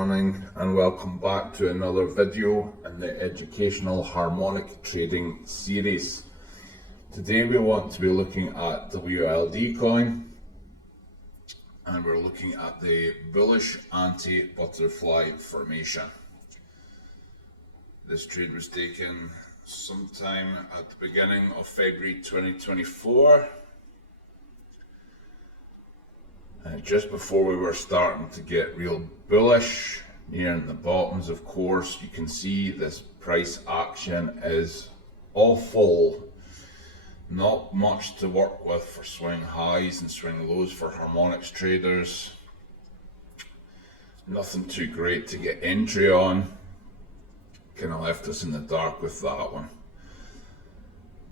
morning and welcome back to another video in the educational harmonic trading series. Today we want to be looking at WLD coin and we're looking at the bullish anti-butterfly formation. This trade was taken sometime at the beginning of February 2024. Just before we were starting to get real bullish, nearing the bottoms, of course, you can see this price action is awful. Not much to work with for swing highs and swing lows for harmonics traders. Nothing too great to get entry on. Kind of left us in the dark with that one.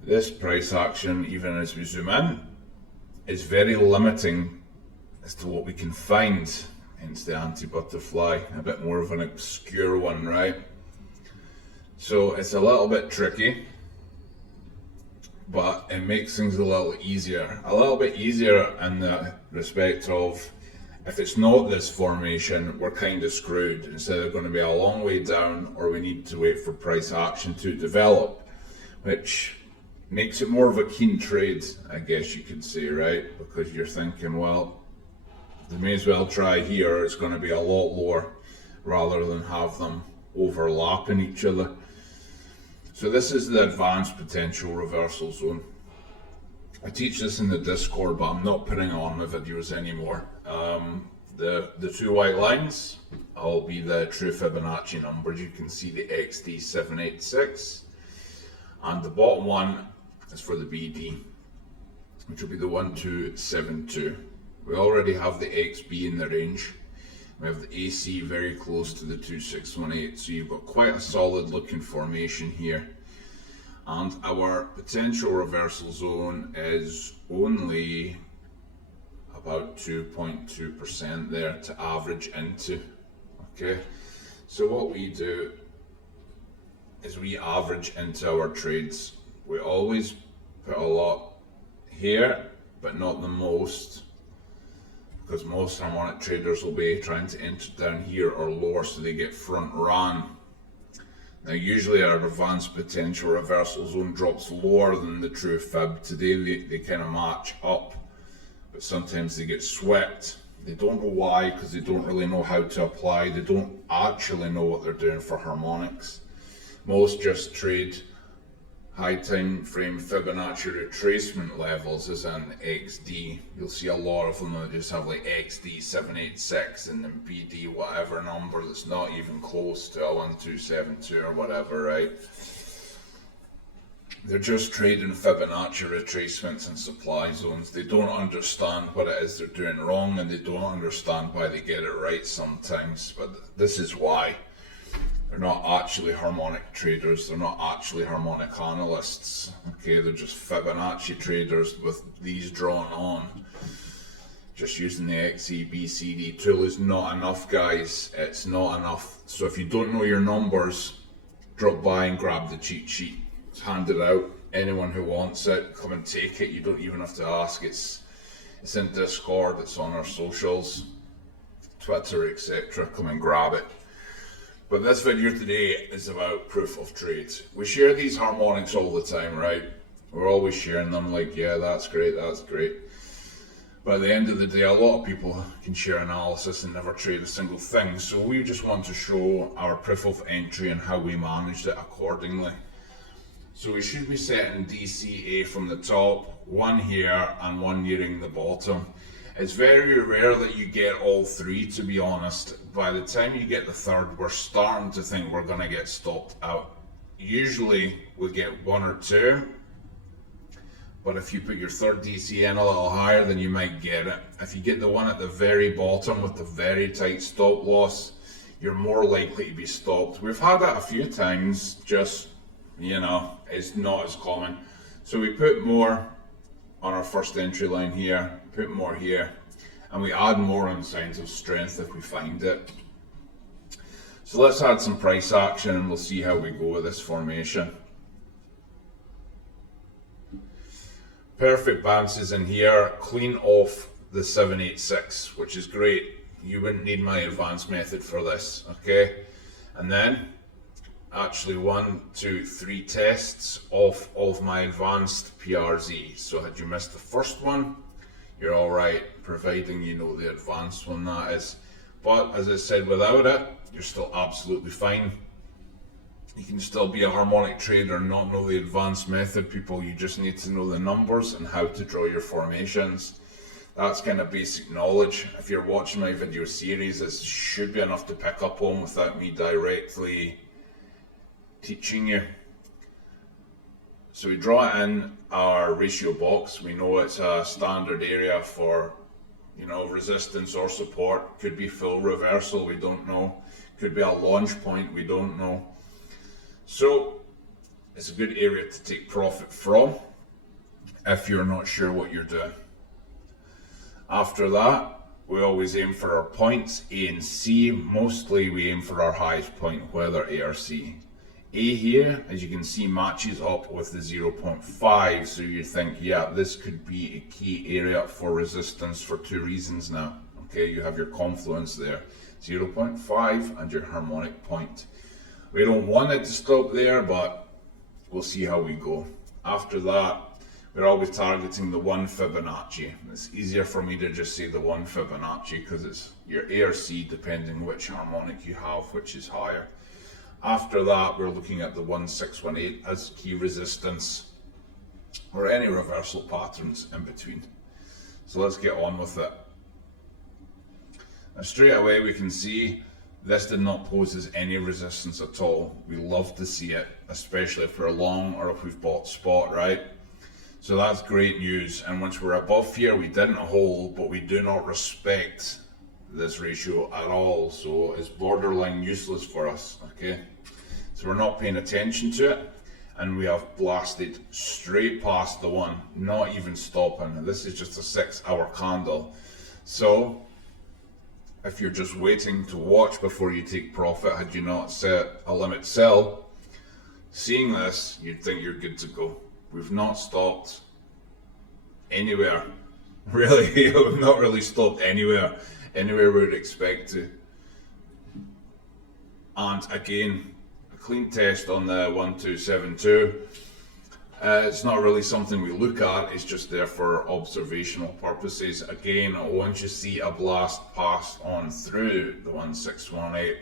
This price action, even as we zoom in, is very limiting as to what we can find, hence the anti-butterfly, a bit more of an obscure one, right? So it's a little bit tricky, but it makes things a little bit easier in the respect of, if it's not this formation, we're kind of screwed. It's either going to be a long way down or we need to wait for price action to develop, which makes it more of a keen trade, I guess you could say, right? Because you're thinking, well, they may as well try here, it's going to be a lot lower rather than have them overlapping each other. So this is the advanced potential reversal zone. I teach this in the Discord, but I'm not putting it on my videos anymore. The two white lines will be the true Fibonacci numbers. You can see the XD786, and the bottom one is for the BD, which will be the 1272. We already have the XB in the range. We have the AC very close to the 2618, so you've got quite a solid looking formation here. And our potential reversal zone is only about 2.2% there to average into. Okay, so what we do is we average into our trades. We always put a lot here, but not the most, because most harmonic traders will be trying to enter down here or lower so they get front run. Now usually our advanced potential reversal zone drops lower than the true fib. Today they kind of match up, but sometimes they get swept. They don't know why, because they don't really know how to apply. They don't actually know what they're doing for harmonics. Most just trade high time frame Fibonacci retracement levels as in XD. You'll see a lot of them that just have like XD 786 and then BD whatever number that's not even close to a 1272 or whatever, right? They're just trading Fibonacci retracements and supply zones. They don't understand what it is they're doing wrong, and they don't understand why they get it right sometimes, but this is why. They're not actually harmonic traders, they're not actually harmonic analysts, okay? They're just Fibonacci traders with these drawn on. Just using the XEBCD tool is not enough, guys. It's not enough. So if you don't know your numbers, drop by and grab the cheat sheet. It's handed out. Anyone who wants it, come and take it. You don't even have to ask. It's in Discord, it's on our socials, Twitter, etc. Come and grab it. But this video today is about proof of trade. We share these harmonics all the time, right? We're always sharing them like, yeah, that's great, that's great. But at the end of the day, a lot of people can share analysis and never trade a single thing. So we just want to show our proof of entry and how we managed it accordingly. So we should be setting DCA from the top, one here and one nearing the bottom. It's very rare that you get all three, to be honest. By the time you get the third, we're starting to think we're going to get stopped out. Usually we get one or two, but if you put your third DC in a little higher, then you might get it. If you get the one at the very bottom with the very tight stop loss, you're more likely to be stopped. We've had that a few times, just, you know, it's not as common. So we put more on our first entry line here, put more here, and we add more on signs of strength if we find it. So let's add some price action and we'll see how we go with this formation. Perfect bounces in here, clean off the 786, which is great. you wouldn't need my advanced method for this, okay? And then actually 1, 2, 3 tests of my advanced PRZ. So had you missed the first one, you're all right, providing you know the advanced one, that is. But as I said, without it, you're still absolutely fine. You can still be a harmonic trader and not know the advanced method, people. You just need to know the numbers and how to draw your formations. That's kind of basic knowledge. If you're watching my video series, this should be enough to pick up on without me directly teaching you. So we draw in our ratio box. We know it's a standard area for, you know, resistance or support. Could be full reversal, we don't know. Could be a launch point, we don't know. So it's a good area to take profit from if you're not sure what you're doing. After that, we always aim for our points A and C. Mostly we aim for our highest point, whether A or C. A here, as you can see, matches up with the 0.5, so you think, yeah, this could be a key area for resistance for 2 reasons now. Okay, you have your confluence there, 0.5 and your harmonic point. We don't want it to stop there, but we'll see how we go. After that, we're always targeting the 1 Fibonacci. It's easier for me to just say the 1 Fibonacci because it's your A or C depending which harmonic you have, which is higher. After that, we're looking at the 1618 as key resistance, or any reversal patterns in between. So let's get on with it. Now straight away we can see this did not pose as any resistance at all. We love to see it, especially if we're long or if we've bought spot, right? So that's great news. And once we're above here, we didn't hold, but we do not respect this ratio at all, so it's borderline useless for us, okay? So we're not paying attention to it, and we have blasted straight past the 1, not even stopping. This is just a 6-hour candle. So if you're just waiting to watch before you take profit, had you not set a limit sell, seeing this, you'd think you're good to go. We've not stopped anywhere, really. We've not really stopped anywhere we would expect to. And again, a clean test on the 1272. It's not really something we look at, it's just there for observational purposes. Again, once you see a blast pass on through the 1618,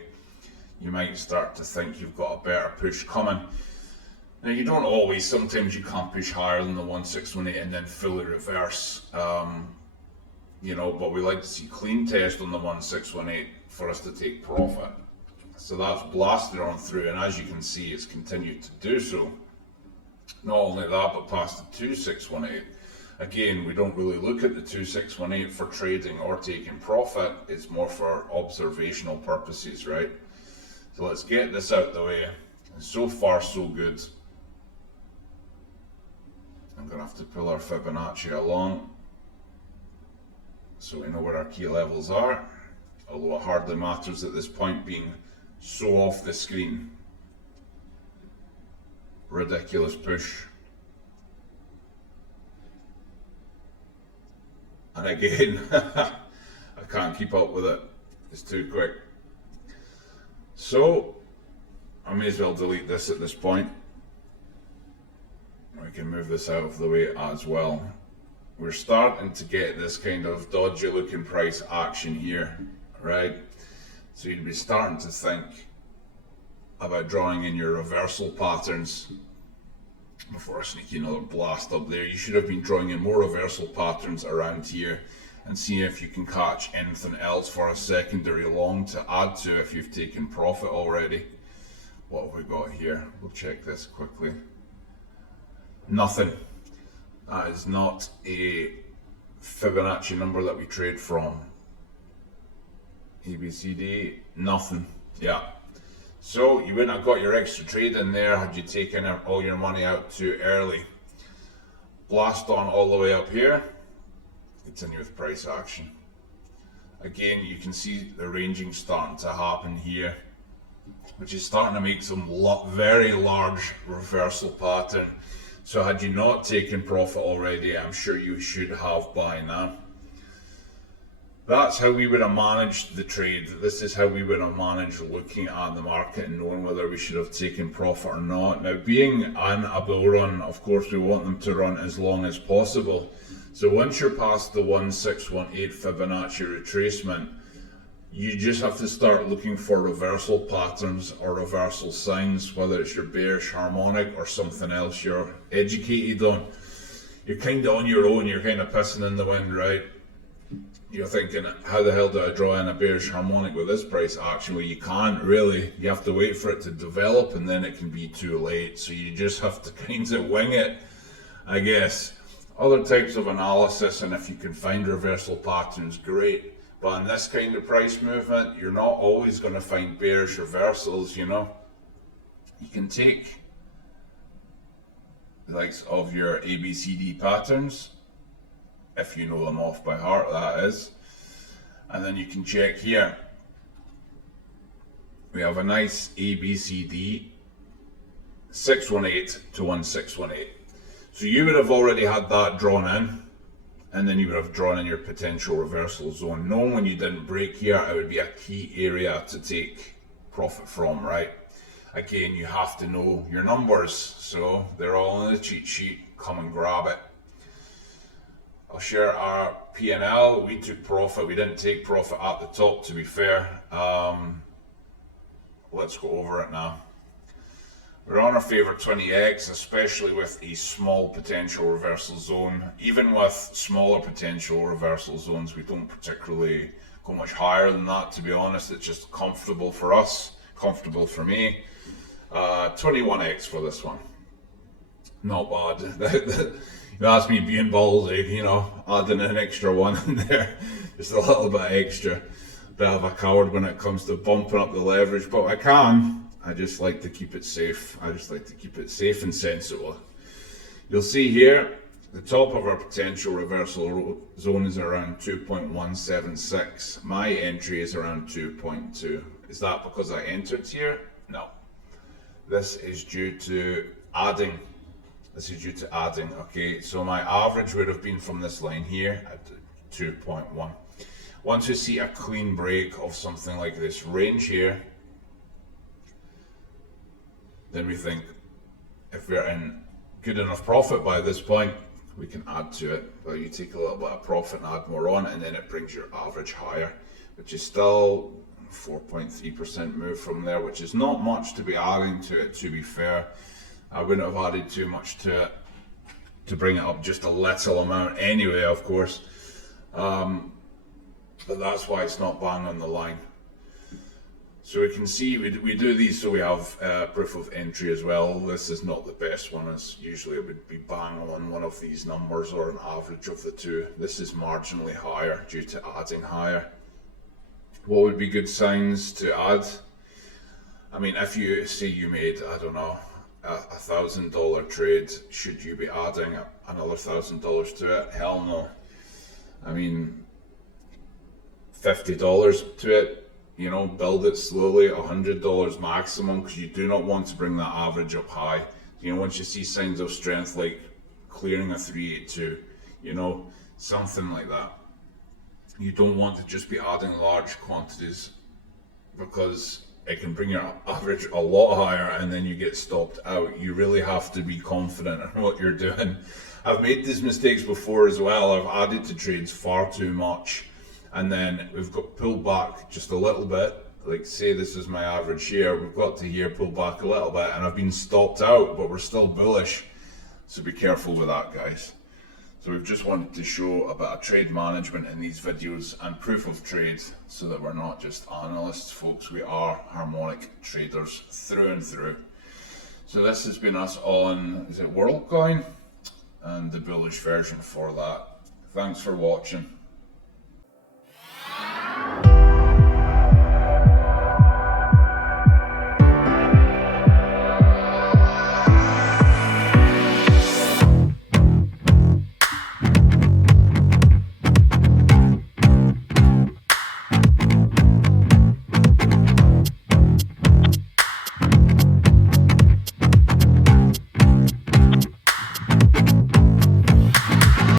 you might start to think you've got a better push coming. Now you don't always, sometimes you can't push higher than the 1618 and then fully reverse. You know, but we like to see clean test on the 1618 for us to take profit. So that's blasted on through, and as you can see, it's continued to do so. Not only that, but past the 2618. Again, we don't really look at the 2618 for trading or taking profit. It's more for observational purposes, right? So let's get this out of the way. And so far, so good. I'm going to have to pull our Fibonacci along so we know where our key levels are, although it hardly matters at this point, being so off the screen. Ridiculous push. And again, I can't keep up with it, it's too quick. So I may as well delete this at this point. We can move this out of the way as well. We're starting to get this kind of dodgy looking price action here, right? So you'd be starting to think about drawing in your reversal patterns. Before I sneak another blast up there, you should have been drawing in more reversal patterns around here and seeing if you can catch anything else for a secondary long to add to if you've taken profit already. What have we got here? We'll check this quickly. Nothing. That is not a Fibonacci number that we trade from. ABCD, nothing. Yeah. So you wouldn't have got your extra trade in there had you taken all your money out too early. Blast on all the way up here. Continue with price action. Again, you can see the ranging starting to happen here, which is starting to make some very large reversal pattern. So had you not taken profit already, I'm sure you should have by now. that's how we would have managed the trade. This is how we would have managed looking at the market and knowing whether we should have taken profit or not. Now, being on a bull run, of course, we want them to run as long as possible. So once you're past the 1618 Fibonacci retracement, you just have to start looking for reversal patterns or reversal signs, whether it's your bearish harmonic or something else you're educated on. You're kind of on your own, you're kind of pissing in the wind, right? You're thinking, how the hell do I draw in a bearish harmonic with this price action? Well, you can't really. You have to wait for it to develop, and then it can be too late. So you just have to kind of wing it, I guess. Other types of analysis, and if you can find reversal patterns, great. But in this kind of price movement, you're not always going to find bearish reversals, you know. You can take the likes of your ABCD patterns, if you know them off by heart, that is. And then you can check here. We have a nice ABCD 618 to 1618. So you would have already had that drawn in, and then you would have drawn in your potential reversal zone. Knowing when you didn't break here, it would be a key area to take profit from, right? Again, you have to know your numbers, so they're all on the cheat sheet. Come and grab it. I'll share our P&L. We took profit. We didn't take profit at the top, to be fair. Let's go over it now. We're on our favorite 20x, especially with a small potential reversal zone. Even with smaller potential reversal zones, we don't particularly go much higher than that, to be honest. It's just comfortable for us, comfortable for me. 21x for this one. Not bad. That's me being ballsy, you know, adding an extra one in there. Just a little bit extra. Bit of a coward when it comes to bumping up the leverage, but I can. I just like to keep it safe. I just like to keep it safe and sensible. You'll see here, the top of our potential reversal zone is around 2.176. My entry is around 2.2. Is that because I entered here? No. This is due to adding. Okay, so my average would have been from this line here at 2.1. Once you see a clean break of something like this range here, then we think if we're in good enough profit by this point, we can add to it. But you take a little bit of profit and add more on, and then it brings your average higher, which is still 4.3% move from there, which is not much to be adding to it, to be fair. I wouldn't have added too much to it to bring it up just a little amount anyway, of course. But that's why it's not bang on the line. So we can see we do these so we have proof of entry as well. This is not the best one, as usually it would be bang on one of these numbers or an average of the two. This is marginally higher due to adding higher. What would be good signs to add? I mean, if you say you made, I don't know, $1,000 trade, should you be adding another $1,000 to it? Hell no. I mean, $50 to it, you know, build it slowly, $100 maximum, because you do not want to bring that average up high. You know, once you see signs of strength like clearing a 382, you know, something like that, you don't want to just be adding large quantities, because it can bring your average a lot higher and then you get stopped out. You really have to be confident in what you're doing. I've made these mistakes before as well. I've added to trades far too much, and then we've got pulled back just a little bit. Like, say this is my average here, we've got to here, pull back a little bit, and I've been stopped out, but we're still bullish. So be careful with that, guys. So we've just wanted to show a bit of trade management in these videos and proof of trade, so that we're not just analysts, folks. We are harmonic traders through and through. So this has been us on, is it WorldCoin? And the bullish version for that. Thanks for watching.